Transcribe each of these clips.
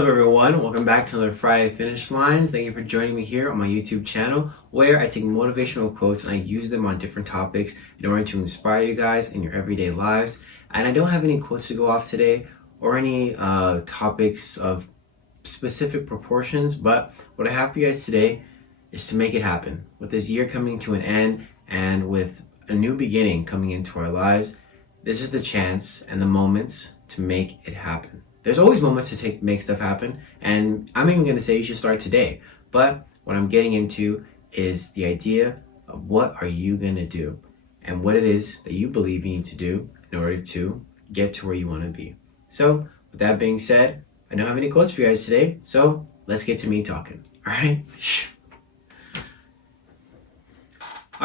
up, everyone? Welcome back to another Friday Finish Lines. Thank you for joining me here on my YouTube channel, where I take motivational quotes and I use them on different topics in order to inspire you guys in your everyday lives. And I don't have any quotes to go off today or any topics of specific proportions, but what I have for you guys today is to make it happen. With this year coming to an end and with a new beginning coming into our lives, this is the chance and the moments to make it happen. There's always moments to make stuff happen, and I'm even going to say you should start today. But what I'm getting into is the idea of what are you going to do and what it is that you believe you need to do in order to get to where you want to be. So with that being said, I don't have any quotes for you guys today, so let's get to me talking. All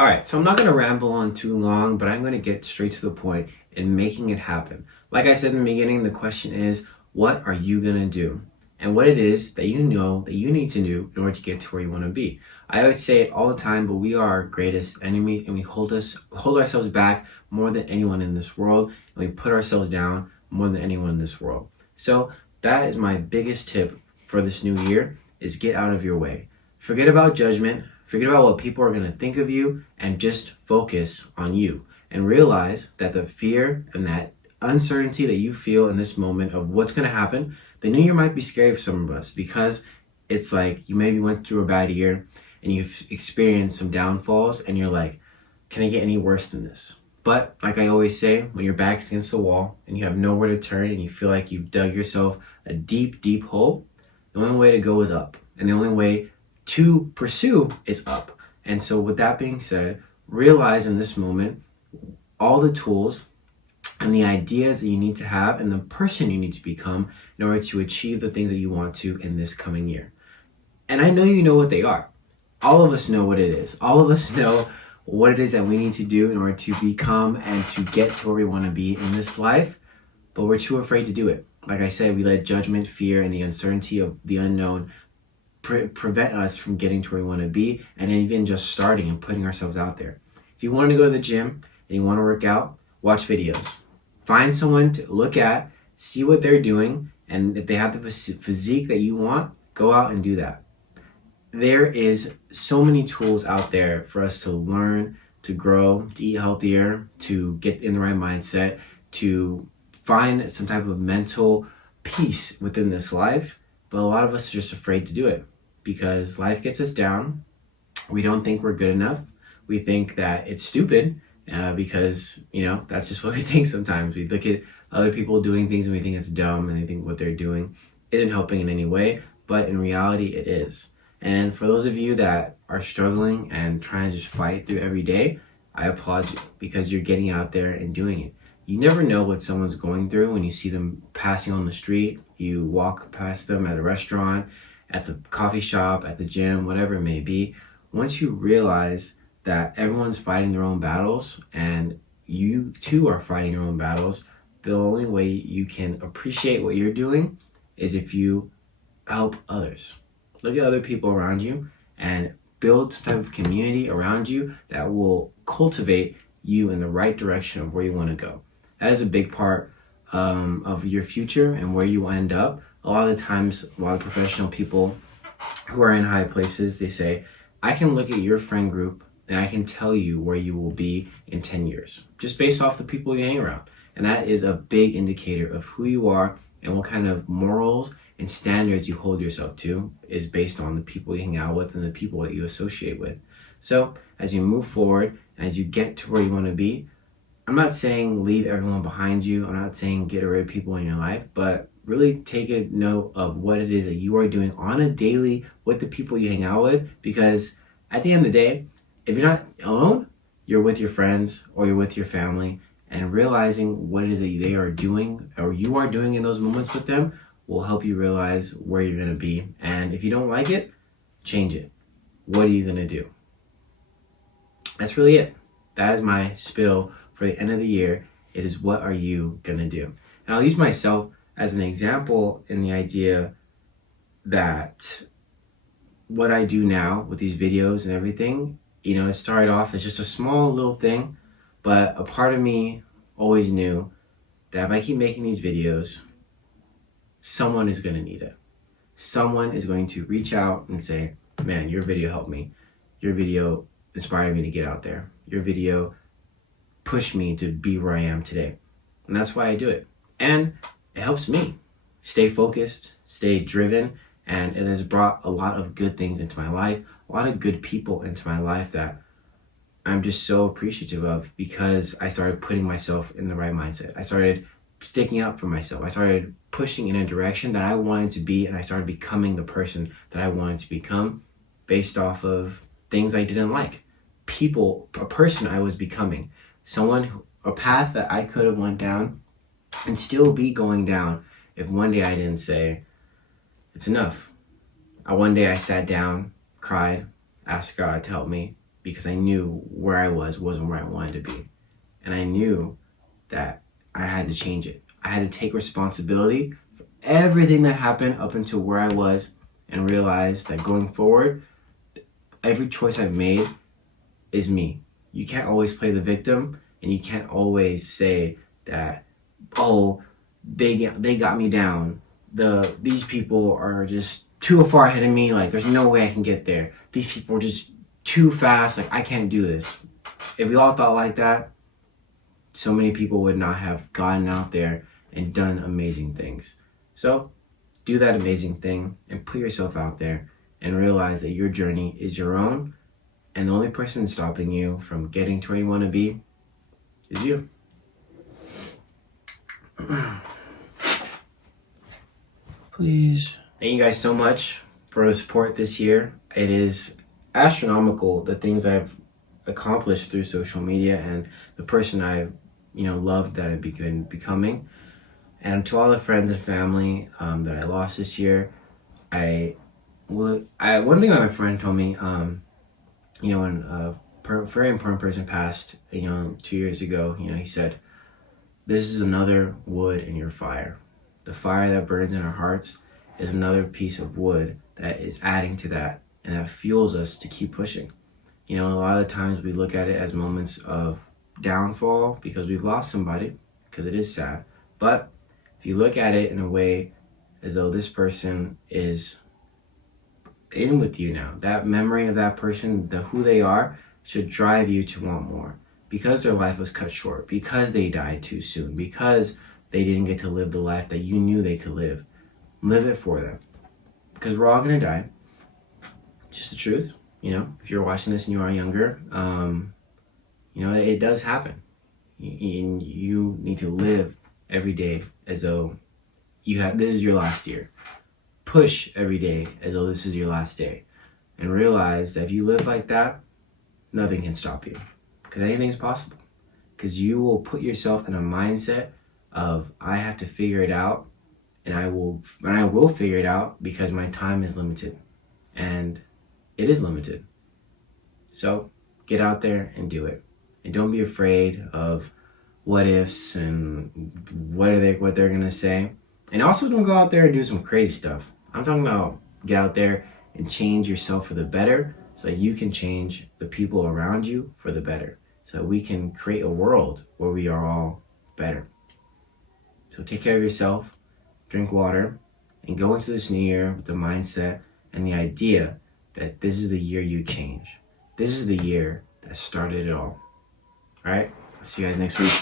right, so I'm not going to ramble on too long, but I'm going to get straight to the point in making it happen. Like I said in the beginning, the question is, what are you going to do? And what it is that you know that you need to do in order to get to where you want to be. I always say it all the time, but we are our greatest enemy, and we hold ourselves back more than anyone in this world, and we put ourselves down more than anyone in this world. So that is my biggest tip for this new year, is get out of your way. Forget about judgment, forget about what people are going to think of you, and just focus on you. And realize that the fear and that uncertainty that you feel in this moment of what's going to happen, the new year might be scary for some of us, because it's like you maybe went through a bad year and you've experienced some downfalls and you're like, can it get any worse than this? But like I always say, when your back's against the wall and you have nowhere to turn and you feel like you've dug yourself a deep, deep hole, the only way to go is up. And the only way to pursue is up. And so with that being said, realize in this moment all the tools and the ideas that you need to have and the person you need to become in order to achieve the things that you want to in this coming year. And I know you know what they are. All of us know what it is. All of us know what it is that we need to do in order to become and to get to where we want to be in this life, but we're too afraid to do it. Like I said, we let judgment, fear, and the uncertainty of the unknown prevent us from getting to where we want to be, and even just starting and putting ourselves out there. If you want to go to the gym and you want to work out, watch videos. Find someone to look at, see what they're doing, and if they have the physique that you want, go out and do that. There is so many tools out there for us to learn, to grow, to eat healthier, to get in the right mindset, to find some type of mental peace within this life. But a lot of us are just afraid to do it because life gets us down. We don't think we're good enough. We think that it's stupid. Because, that's just what we think sometimes. We look at other people doing things and we think it's dumb, and they think what they're doing isn't helping in any way, but in reality it is. And for those of you that are struggling and trying to just fight through every day, I applaud you, because you're getting out there and doing it. You never know what someone's going through when you see them passing on the street. You walk past them at a restaurant, at the coffee shop, at the gym, whatever it may be. Once you realize that everyone's fighting their own battles and you too are fighting your own battles, the only way you can appreciate what you're doing is if you help others. Look at other people around you and build some type of community around you that will cultivate you in the right direction of where you want to go. That is a big part of your future and where you end up. A lot of the times, a lot of professional people who are in high places, they say, I can look at your friend group and I can tell you where you will be in 10 years, just based off the people you hang around. And that is a big indicator of who you are and what kind of morals and standards you hold yourself to is based on the people you hang out with and the people that you associate with. So as you move forward, as you get to where you want to be, I'm not saying leave everyone behind you. I'm not saying get rid of people in your life, but really take a note of what it is that you are doing on a daily with the people you hang out with, because at the end of the day, if you're not alone, you're with your friends or you're with your family, and realizing what it is that they are doing or you are doing in those moments with them will help you realize where you're going to be. And if you don't like it, change it. What are you going to do? That's really it. That is my spill for the end of the year. It is, what are you going to do? And I'll use myself as an example in the idea that what I do now with these videos and everything, it started off as just a small little thing, but a part of me always knew that if I keep making these videos, someone is going to need it. someone is going to reach out and say, man, your video helped me. Your video inspired me to get out there. Your video pushed me to be where I am today. And that's why I do it. And it helps me stay focused, stay driven, and it has brought a lot of good things into my life, a lot of good people into my life that I'm just so appreciative of, because I started putting myself in the right mindset. I started sticking up for myself. I started pushing in a direction that I wanted to be, and I started becoming the person that I wanted to become based off of things I didn't like. A person I was becoming. A path that I could have went down and still be going down if one day I didn't say, it's enough. One day I sat down, cried, asked God to help me, because I knew where I wasn't where I wanted to be. And I knew that I had to change it. I had to take responsibility for everything that happened up until where I was, and realize that going forward, every choice I've made is me. You can't always play the victim, and you can't always say that, oh, they got me down. These people are just too far ahead of me. Like, there's no way I can get there. These people are just too fast. Like, I can't do this. If we all thought like that, so many people would not have gotten out there and done amazing things. So do that amazing thing and put yourself out there and realize that your journey is your own, and the only person stopping you from getting to where you want to be is you. Please. Thank you guys so much for the support this year. It is astronomical, the things I've accomplished through social media and the person I've loved that I've been becoming. And to all the friends and family that I lost this year, one thing that my friend told me, when a very important person passed, 2 years ago, he said, this is another wood in your fire. The fire that burns in our hearts is another piece of wood that is adding to that, and that fuels us to keep pushing. A lot of the times we look at it as moments of downfall because we've lost somebody, because it is sad. But if you look at it in a way as though this person is in with you now, that memory of that person, who they are, should drive you to want more, because their life was cut short, because they died too soon, because they didn't get to live the life that you knew they could live. Live it for them, because we're all gonna die. It's just the truth. If you're watching this and you are younger, it does happen. You need to live every day as though this is your last year. Push every day as though this is your last day, and realize that if you live like that, nothing can stop you, because anything's possible. Because you will put yourself in a mindset of, I have to figure it out, and I will figure it out, because my time is limited, and it is limited. So get out there and do it, and don't be afraid of what ifs and what they're gonna say. And also, don't go out there and do some crazy stuff. I'm talking about get out there and change yourself for the better, so you can change the people around you for the better, so we can create a world where we are all better. So take care of yourself, drink water, and go into this new year with the mindset and the idea that this is the year you change. This is the year that started it all. All right, I'll see you guys next week.